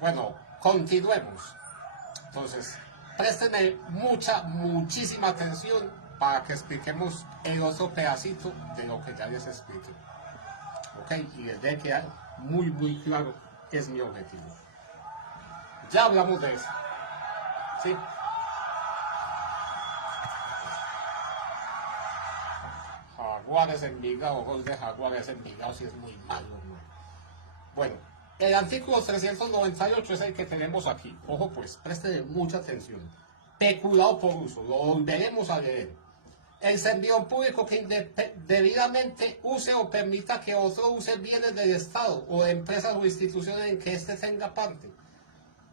Bueno, continuemos. Entonces, préstenme muchísima atención para que expliquemos el otro pedacito de lo que ya les expliqué. ¿Ok? Y les debe quedar muy claro que es mi objetivo. Ya hablamos de eso. ¿Sí? Jaguares Envigado, gol de Jaguares Envigado, si es muy malo, ¿no? Bueno, el artículo 398 es el que tenemos aquí. Ojo pues, presten mucha atención. Peculado por uso, lo volveremos a leer. El servidor público que debidamente use o permita que otro use bienes del Estado o de empresas o instituciones en que éste tenga parte,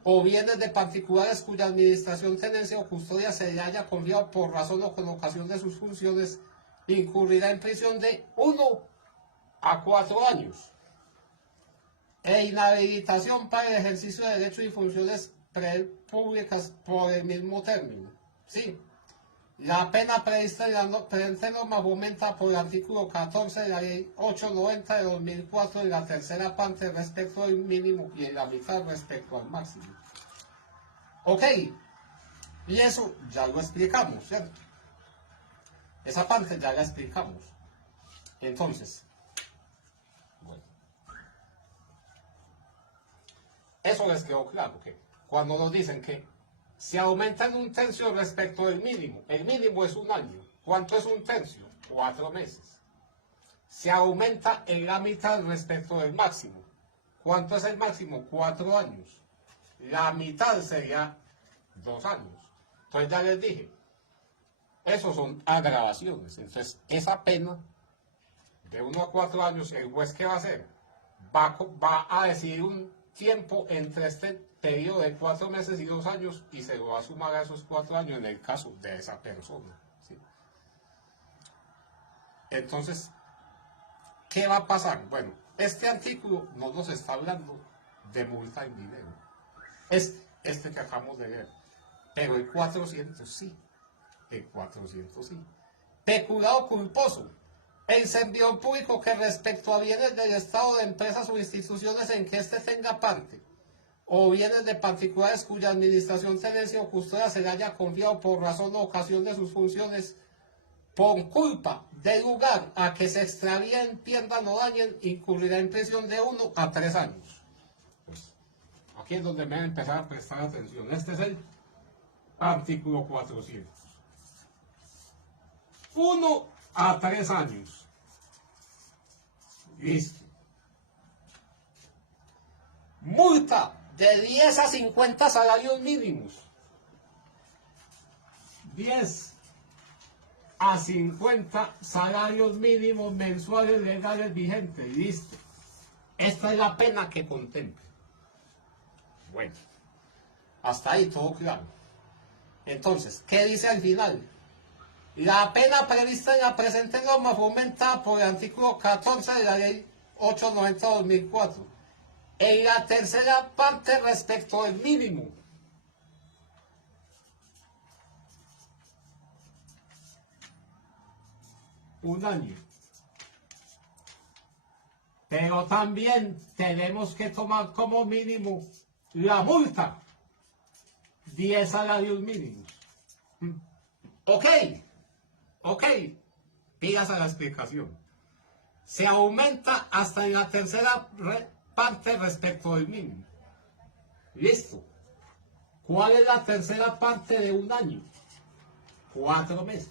o bienes de particulares cuya administración, tenencia o custodia se le haya confiado por razón o con ocasión de sus funciones, incurrirá en prisión de 1 a 4 años e inhabilitación para el ejercicio de derechos y funciones públicas por el mismo término. Sí. La pena prevista en la presente norma aumenta por el artículo 14 de la ley 890 de 2004 en la tercera parte respecto al mínimo y en la mitad respecto al máximo. Ok, y eso ya lo explicamos, ¿cierto? Esa parte ya la explicamos. Entonces, bueno, eso les quedó claro, que cuando nos dicen que se aumenta en 1/3 respecto del mínimo, el mínimo es 1 año. ¿Cuánto es 1/3? 4 meses. Se aumenta en la mitad respecto del máximo. ¿Cuánto es el máximo? 4 años. La mitad sería 2 años. Entonces ya les dije, esos son agravaciones. Entonces esa pena de 1 a 4 años, el juez ¿qué va a hacer? Va a decidir un tiempo entre este periodo de 4 meses y 2 años y se lo va a sumar a esos 4 años en el caso de esa persona. ¿Sí? Entonces, ¿qué va a pasar? Bueno, este artículo no nos está hablando de multa en dinero. Es este que acabamos de leer. Pero el 400 sí. El 400 sí. Peculado culposo. El servidor público que respecto a bienes del Estado, de empresas o instituciones en que éste tenga parte, o bienes de particulares cuya administración, tenencia o custodia se le haya confiado por razón o ocasión de sus funciones, por culpa del lugar a que se extravíen, pierdan o dañen, incurrirá en prisión de 1 a 3 años. Pues, aquí es donde me van a empezar a prestar atención. Este es el artículo 400. 1 a 3 años. Listo. Multa de 10 a 50 salarios mínimos. 10 a 50 salarios mínimos mensuales legales vigentes. Listo. Esta es la pena que contempla. Bueno, hasta ahí todo claro. Entonces, ¿qué dice al final? La pena prevista en la presente norma fue aumentada por el artículo 14 de la ley 890/2004. En la tercera parte respecto del mínimo. Un año. Pero también tenemos que tomar como mínimo la multa. 10 salarios mínimos. Ok. Ok. Pidas a la explicación. Se aumenta hasta en la tercera parte respecto del mínimo. Listo. ¿Cuál es la tercera parte de un año? 4 meses.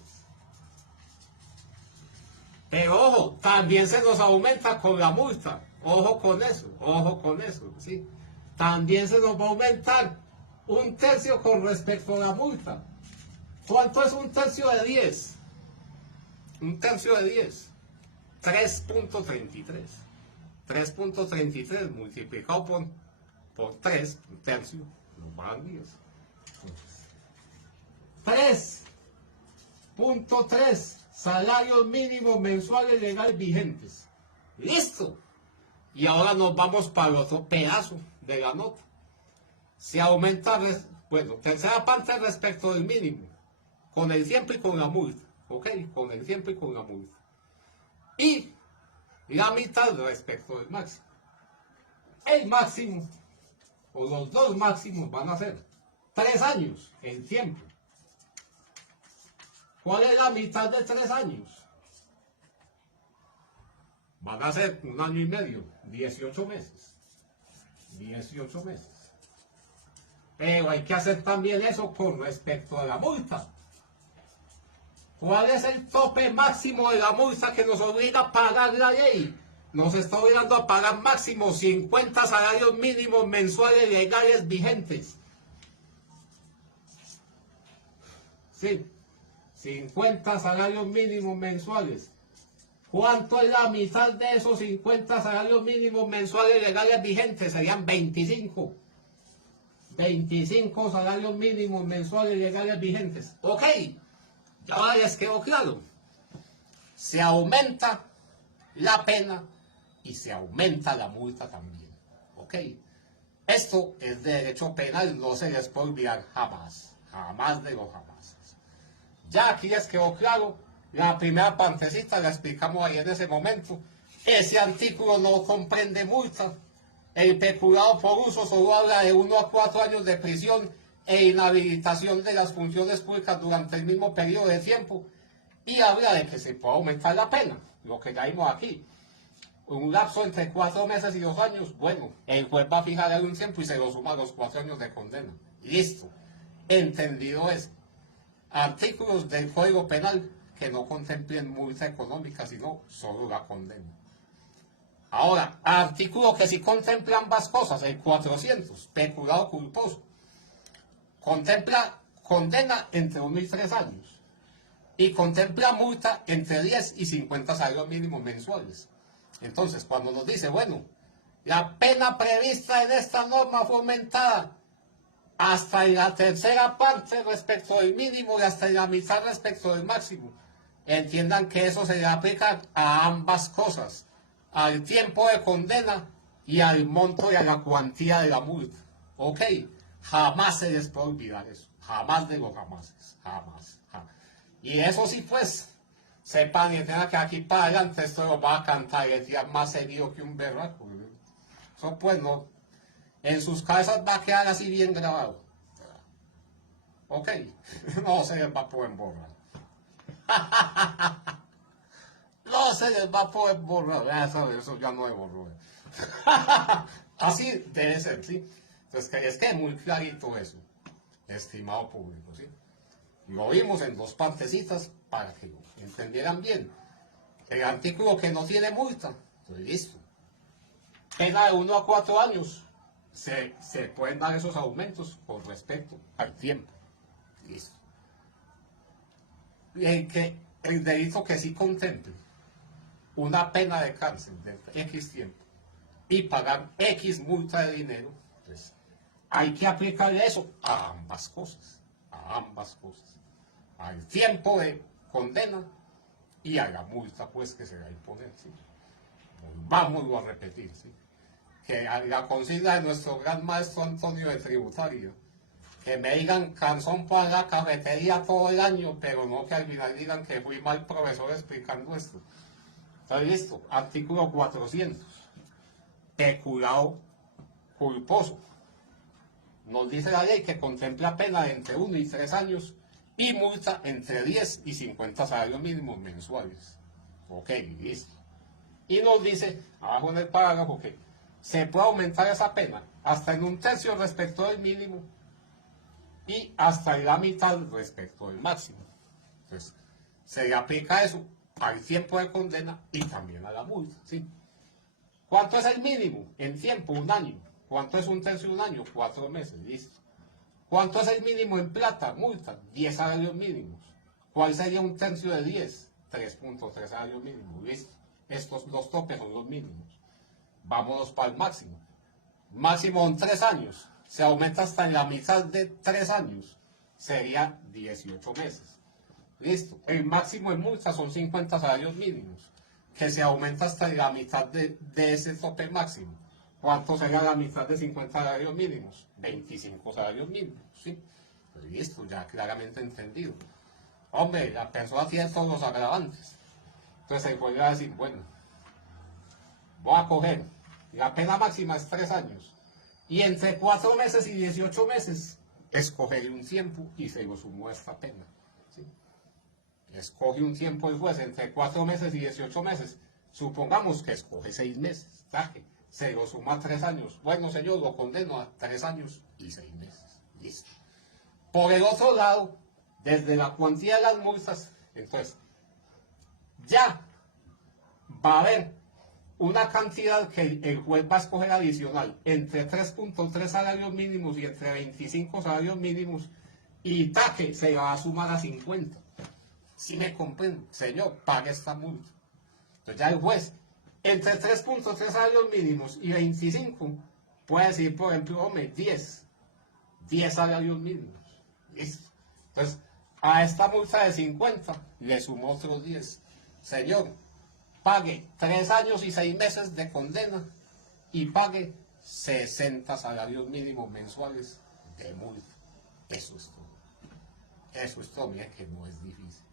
Pero ojo, también se nos aumenta con la multa. Ojo con eso, ¿sí? También se nos va a aumentar 1/3 con respecto a la multa. ¿Cuánto es 1/3 de 10? 1/3 de 10. 3.33. 3.33 multiplicado por 3, 1/3, nos van 10. 3.3 salarios mínimos mensuales legales vigentes. Listo. Y ahora nos vamos para el otro pedazo de la nota. Se aumenta, bueno, tercera parte respecto del mínimo, con el tiempo y con la multa. ¿Ok? Con el tiempo y con la multa. Y la mitad respecto del máximo. El máximo o los dos máximos van a ser 3 años en tiempo. ¿Cuál es la mitad de 3 años? Van a ser 1 año y medio, 18 meses. 18 meses. Pero hay que hacer también eso con respecto a la multa. ¿Cuál es el tope máximo de la multa que nos obliga a pagar la ley? Nos está obligando a pagar máximo 50 salarios mínimos mensuales legales vigentes. Sí, 50 salarios mínimos mensuales. ¿Cuánto es la mitad de esos 50 salarios mínimos mensuales legales vigentes? Serían 25. 25 salarios mínimos mensuales legales vigentes. Ok, ya les quedó claro. Se aumenta la pena y se aumenta la multa también. Ok, esto es de derecho penal, no se les puede olvidar jamás. Jamás de los jamás. Ya aquí les quedó claro. La primera partecita la explicamos ahí en ese momento. Ese artículo no comprende multa. El peculado por uso solo habla de 1 a 4 años de prisión e inhabilitación de las funciones públicas durante el mismo periodo de tiempo. Y habla de que se puede aumentar la pena, lo que ya vimos aquí. Un lapso entre 4 meses y 2 años, bueno, el juez va a fijar ahí un tiempo y se lo suma a los 4 años de condena. Listo. Entendido es. Artículos del Código Penal que no contemplen multa económica, sino solo la condena. Ahora, artículo que sí contempla ambas cosas, el 400, peculado culposo. Contempla condena entre 1 y 3 años. Y contempla multa entre 10 y 50 salarios mínimos mensuales. Entonces, cuando nos dice, bueno, la pena prevista en esta norma fue aumentada hasta en la tercera parte respecto del mínimo y hasta en la mitad respecto del máximo. Entiendan que eso se le aplica a ambas cosas, al tiempo de condena y al monto y a la cuantía de la multa. Ok, jamás se les puede olvidar eso, jamás de los jamases, jamás, jamás. Y eso sí, pues, sepan y entiendan que aquí para adelante esto lo va a cantar el día más seguido que un berraco. Eso pues no, en sus cabezas va a quedar así bien grabado. Ok, no se les va a poder borrar. No se les va a poder borrar. Eso ya no es borrar. Así debe ser, ¿sí? Entonces, que es que es muy clarito eso, estimado público, ¿sí? Lo vimos en 2 partecitas para que lo entendieran bien. El artículo que no tiene multa, pues listo. Pena de 1 a 4 años. Se pueden dar esos aumentos con respecto al tiempo. Listo. El delito que sí contemple una pena de cárcel de X tiempo y pagar X multa de dinero, pues hay que aplicarle eso a ambas cosas, al tiempo de condena y a la multa pues que se va a imponer, ¿sí? Vamos a repetir, ¿sí? Que la consigna de nuestro gran maestro Antonio de Tributario, que me digan canzón para la cafetería todo el año, pero no que al final digan que fui mal profesor explicando esto. ¿Está listo? Artículo 400. Peculado culposo. Nos dice la ley que contempla pena de entre 1 y 3 años y multa entre 10 y 50 salarios mínimos mensuales. Ok, listo. Y nos dice, abajo en el parágrafo, que se puede aumentar esa pena hasta en 1/3 respecto del mínimo y hasta en la mitad respecto del máximo. Entonces, se le aplica eso al tiempo de condena y también a la multa, ¿sí? ¿Cuánto es el mínimo? En tiempo, 1 año. ¿Cuánto es 1/3 de 1 año? 4 meses, listo. ¿Cuánto es el mínimo en plata? Multa, 10 salarios mínimos. ¿Cuál sería 1/3 de 10? 3.3 salarios mínimos, listo. Estos 2 topes son los mínimos. Vámonos para el máximo. Máximo en 3 años. Se aumenta hasta en la mitad de 3 años. Sería 18 meses. Listo. El máximo en multa son 50 salarios mínimos. Que se aumenta hasta en la mitad de ese tope máximo. ¿Cuánto sería la mitad de 50 salarios mínimos? 25 salarios mínimos. ¿Sí? Pues listo, ya claramente entendido. Hombre, la persona tiene todos los agravantes. Entonces el juez va a decir, bueno, voy a coger, la pena máxima es 3 años Y entre 4 meses y 18 meses, escogeré un tiempo y se lo sumó a esta pena. ¿Sí? Escoge un tiempo el juez entre 4 meses y 18 meses. Supongamos que escoge 6 meses. Traje, se lo suma a 3 años. Bueno, señor, lo condeno a 3 años y 6 meses. Listo. Por el otro lado, desde la cuantía de las multas, entonces, ya va a haber una cantidad que el juez va a escoger adicional entre 3.3 salarios mínimos y entre 25 salarios mínimos, y taque se va a sumar a 50. Si me comprendo, señor, pague esta multa. Entonces ya el juez, entre 3.3 salarios mínimos y 25, puede decir, por ejemplo, hombre, 10 salarios mínimos. Listo. Entonces, a esta multa de 50 le sumo otros 10. Señor, pague 3 años y 6 meses de condena y pague 60 salarios mínimos mensuales de multa. Eso es todo. Eso es todo, mira que no es difícil.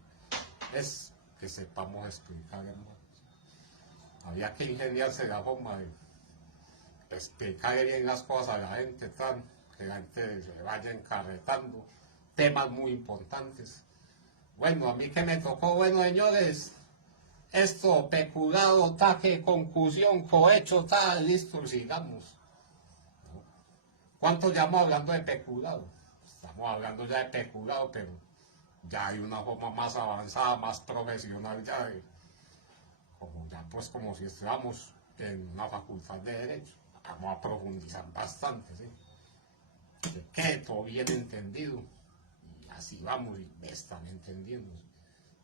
Es que sepamos explicar, hermanos. Había que ingeniarse la forma de explicar bien las cosas a la gente, tan que la gente se vaya encarretando temas muy importantes. Bueno, a mí que me tocó, bueno, señores, esto, peculado, taque, concusión, cohecho, tal, listo, sigamos. ¿No? ¿Cuánto llevamos hablando de peculado? Estamos hablando ya de peculado, pero ya hay una forma más avanzada, más profesional ya de, como ya pues como si estuviéramos en una facultad de Derecho. Vamos a profundizar bastante, ¿sí? Que quede todo bien entendido. Y así vamos y me están entendiendo.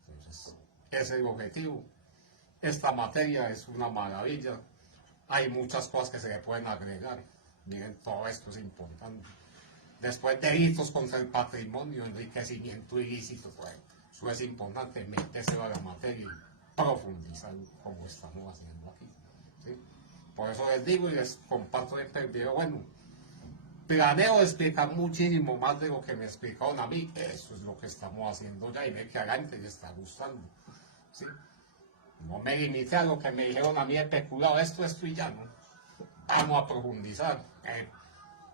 Entonces, ese es el objetivo. Esta materia es una maravilla. Hay muchas cosas que se le pueden agregar. Miren, todo esto es importante. Después, delitos contra el patrimonio, enriquecimiento ilícito, pues, eso es importante, meterse a la materia y profundizar como estamos haciendo aquí. ¿Sí? Por eso les digo y les comparto este video. Bueno, planeo explicar muchísimo más de lo que me explicaron a mí. Eso es lo que estamos haciendo ya y ve que a la gente le está gustando. ¿Sí? No me limité a lo que me dijeron a mí, especulado esto y ya, ¿no? Vamos a profundizar.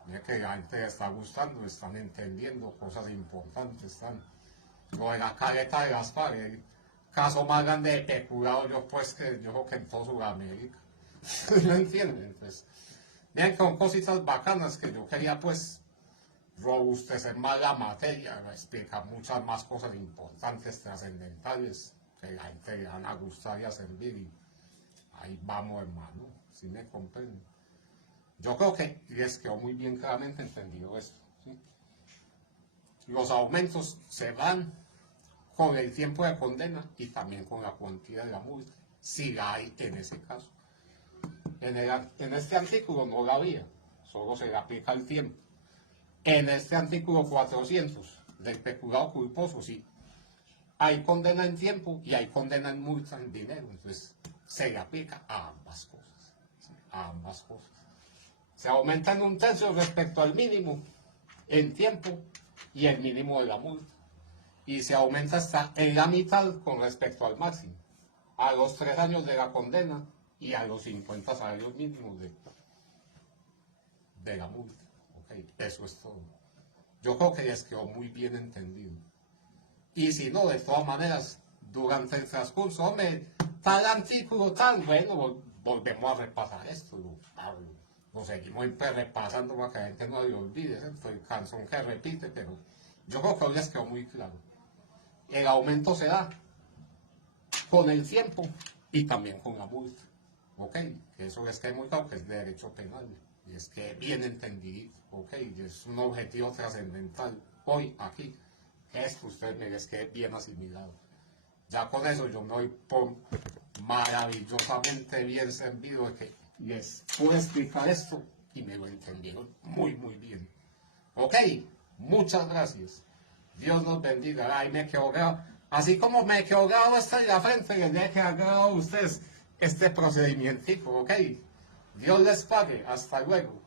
Mira que la gente le está gustando, están entendiendo cosas importantes, están. Lo de la caleta de las paredes, el caso más grande de especulado, yo pues que yo creo que en toda Sudamérica. ¿No entienden? Entonces, miren que son cositas bacanas que yo quería pues robustecer más la materia, explicar muchas más cosas importantes, trascendentales, que la gente le van a gustar y a servir, y ahí vamos, hermano, si me comprenden. Yo creo que les quedó muy bien claramente entendido esto, ¿sí? Los aumentos se van con el tiempo de condena y también con la cuantía de la multa, si la hay en ese caso. En este artículo no la había, solo se le aplica el tiempo. En este artículo 400 del peculado culposo, sí, hay condena en tiempo y hay condena en multa en dinero, entonces se le aplica a ambas cosas, ¿sí? A ambas cosas. Se aumenta en 1/3 respecto al mínimo en tiempo y el mínimo de la multa, y se aumenta hasta en la mitad con respecto al máximo, a los 3 años de la condena y a los 50 salarios mínimos de la multa. Okay, eso es todo. Yo creo que les quedó muy bien entendido. Y si no, de todas maneras, durante el transcurso, hombre, tal artículo, tal, bueno, volvemos a repasar esto. Lo seguimos repasando para que la gente no se olvide. Estoy cansón que repite, pero yo creo que hoy les quedó muy claro. El aumento se da con el tiempo y también con la multa. ¿Ok? Eso les queda muy claro que es de derecho penal. Y es que bien entendido. ¿Ok? Y es un objetivo trascendental hoy aquí. Que esto ustedes me les quede bien asimilado. Ya con eso yo me doy por maravillosamente bien servido de que les pude explicar esto y me lo entendieron muy, muy bien. Ok, muchas gracias. Dios nos bendiga. Ay, me quedó grabado. Así como me quedó grabado esto en la frente, les deje grabado a ustedes este procedimiento. Ok, Dios les pague. Hasta luego.